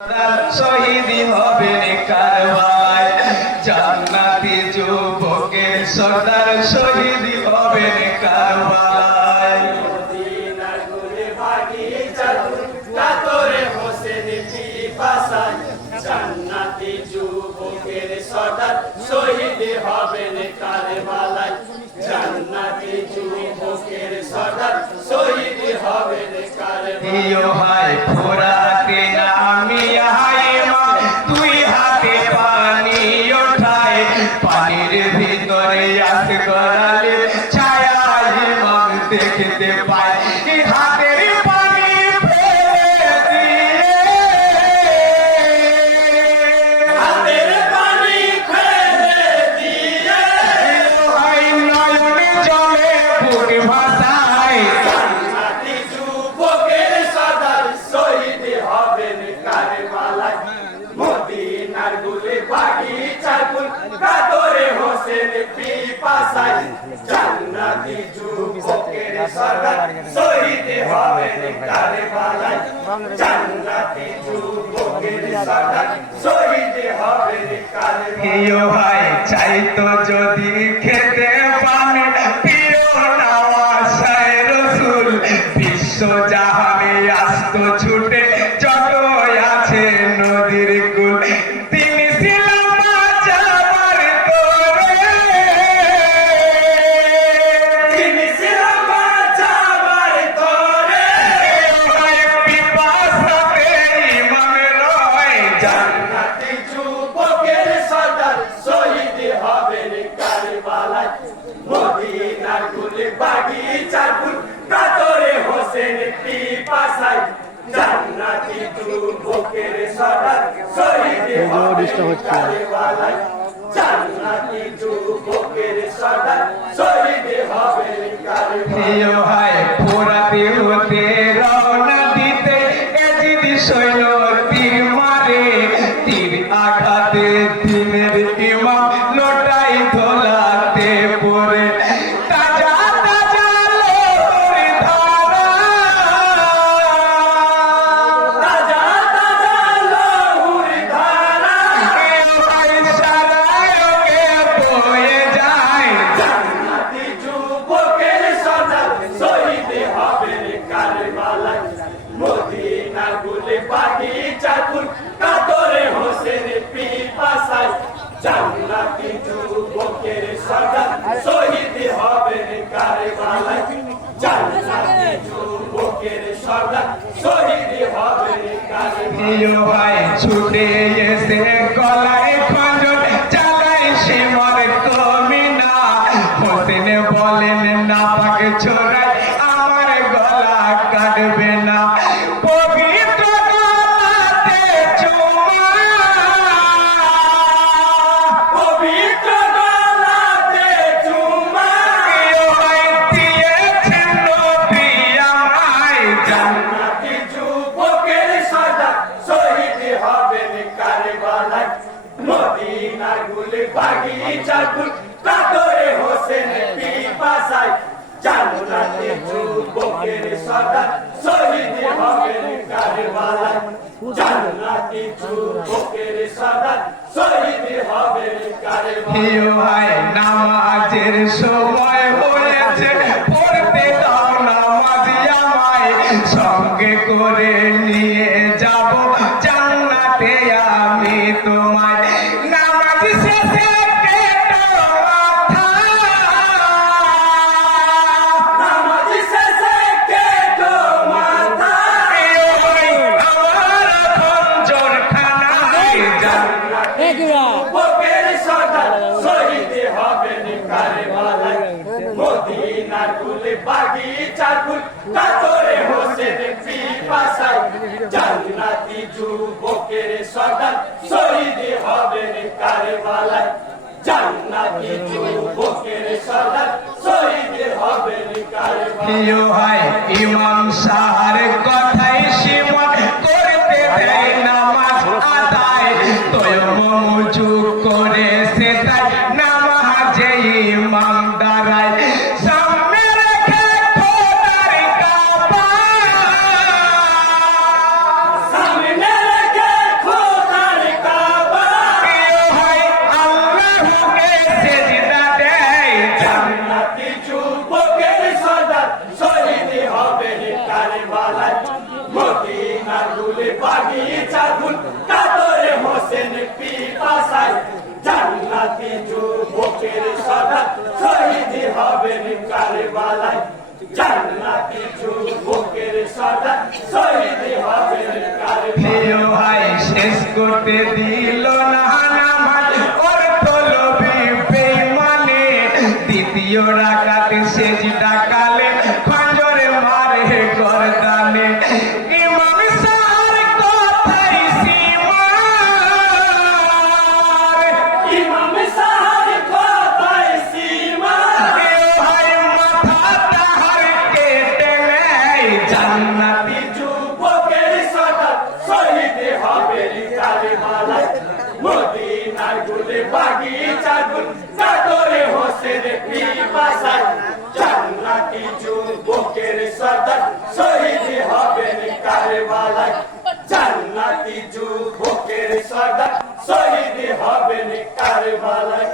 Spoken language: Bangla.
শহীদ হবেন কারবালায়, জান্নাতি যুবকের সর্দার শহীদ হবেন কারবালায়। মদিনার গুলে বাগিচা কাতরে হোসেন পিপাসায়, জান্নাতি যুবকের সর্দার শহীদ হবেন কারবালায়, জান্নাতি যুবকের সর্দার শহীদ হবেন কারবালায়। ফোরাতে আমি তুই হাতে পানি ওঠায়, পানির ভিতরে আস গড়ালে ছায়া ইমাম দেখতে পাই, হাতের পানি ফেলে দিয়ে হাতের পানি ফেলে দিয়ে নয়নে জলে বুক ভাসায়, জান্নাতি যুবকের সর্দার শহীদ হবেন কারবালায়। মদিনার গুলে বাগিচার ফুল কাতরে হোসেন পিপাসায়, জান্নাতি যুবকের সর্দার শহীদ হবেন কারবালায়, জান্নাতি যুবকের সর্দার শহীদ হবেন কারবালায়। ভাই চাইতো যদি খেতে পানে প্রিয় নওয়াসায় রসুল, বিশ্ব জাহানে আসতো ছুটে যত আছে নদীর কুল, তিনি ছিলেন বাঁচাবার তরে, তিনি ছিলেন বাঁচাবার তরে, পিপাসাতে ইমাম রয়, জান্নাতি যুবকের সর্দার শহীদ হবেন কারবালায়। মদিনার গুলে বাগিচার ফুল কাতরে হোসেন পিপাসায়, জান্নাতি যুবকের সর্দার শহীদ হবেন কারবালায়, জান্নাতি যুবকের সর্দার শহীদ হবেন কারবালায়। ভাই ফোরাতে হতে রওনা দিতে এজিদ সৈন্য তীর মারে, তীর আঘাতে দিনের ইমাম লোটাই ধোলাতে পড়ে, তাজা তাজা লোহর ধারা, তাজা তাজা লহুর ধারা, ভাই সারায়কে বয়ে যায়, জান্নাতি যুবকের সর্দার শহীদ হবেন কারবালায়। মদিনার গুলে বাগিচার ফুল কাতরে হোসেন পিপাসায়, জান্নাতি যুবকের সর্দার শহীদ হবেন কারবালায়, জান্নাতি যুবকের সর্দার শহীদ হবেন কারবালায়। ভাই ছুটে এসে গলায় খঞ্জন চালাই সীমার কমিনা, হোসেন বলেন না পাক ছোড়াই আমার গলা কাটবে না, পবিত্র গলাতে চুমা, পবিত্র গলাতে চুমা, ভাই দিয়েছেন নবী আমায়, জান্নাতি যুবকের সর্দার শহীদ হবেন কারবালায়। মদিনার গুলে বাগিচার ফুল কাতরে হোসেন পিপাসায়, জান্নাতি যুবকের সর্দার শহীদ হবেন কারবালায়, জান্নাতি যুবকের সর্দার শহীদ হবেন কারবালায়। ভাই নামাজের সময় হয়েছে, পড়তে দাও নামাজ আমায়, সঙ্গে করে নিয়ে যাব জান্নাতে আমি তোমায়, নামাজ শেষে কেটো মাথা, নামাজ শেষে কেটো মাথা, ভাই আমার খঞ্জর খানায়, জান্নাতি যুবকের সর্দার শহীদ হবেন কারবালায়। মদিনার গুলে বাগিচার ফুল কাতরে হোসেন পিপাসায়, জান্নাতি যুবকের সর্দার শহীদ হবেন কারবালায়, জান্নাতি যুবকের সর্দার শহীদ হবেন কারবালায়। ভাই ইমাম সাহার কথাই সীমন করতে দেয় নামাজ আদায়, তয়মুজু করে সে তাই নামাজে ইমাম দাঁড়ায়, সামনে রেখে খোদার কাবা, সামনে রেখে বাগিচার ফুল কাতরে হোসেন পিপাসায় জান্নাতি যুবকের সর্দার শহীদ হবেন কারবালায় জান্নাতি যুবকের সর্দার শহীদ হবেন কারবালায় প্রিয় ভাই শেষ করতে দিল না নামাজ ওর তলবি বেঈমানে দ্বিতীয় রাকাতে সেজদা কালে খঞ্জরে মারে গর্দানে ইমাম সাহার কথাই সীমার ইমাম সাহার কথায় সীমা প্রিয় ভাই মাথা তাহার কেটে নেয় জান্নাতি যুবকের সর্দার শহীদ হবেন কারবালায় মদিনার গুলে বাগিচার ফুল কাতরে হোসেন পিপাসায় জান্নাতি যুবকের সর্দার শহীদ হবেন কারবালায় জান্নাতি যুবকের সর্দার শহীদ হবেন কারবালায়